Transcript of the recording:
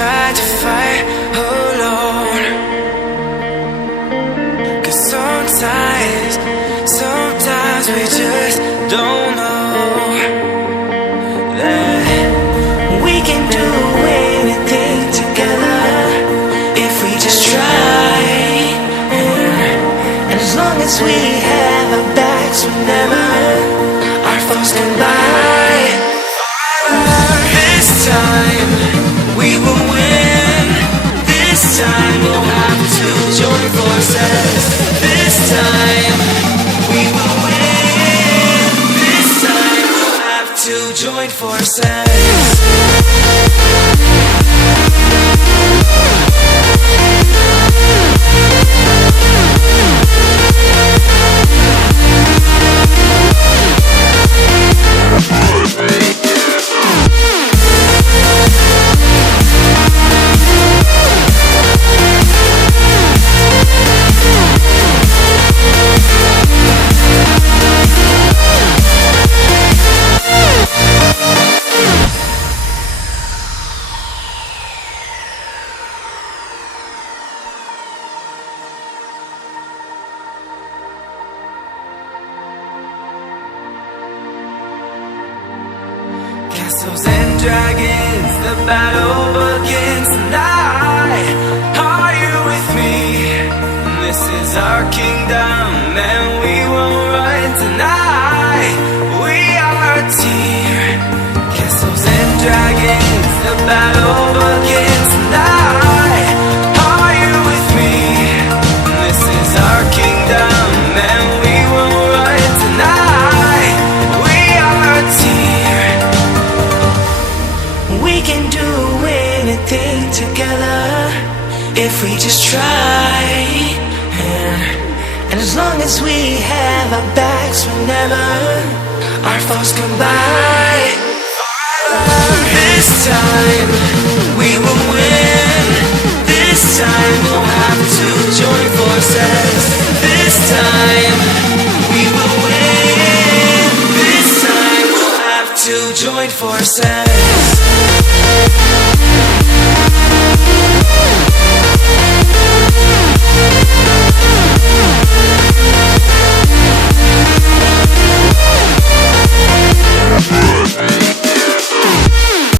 try to fight alone. 'Cause sometimes we just don't know that we can do anything together if we just try. And as long as we have our backs whenever our foes come by, this time we will win. This time we'll have to join forces. This time we will win. This time we'll have to join forces. Castles and dragons, the battle begins tonight. Are you with me? This is our kingdom and we won't run tonight. We are a team. Castles and dragons, the battle begins tonight. Are you with me? This is our kingdom and we won't run tonight. We are a team. We can do anything together if we just try. And as long as we have our backs whenever our foes come by, this time we will win. This time we'll have to join forces. This time we will win. This time we'll have to join forces.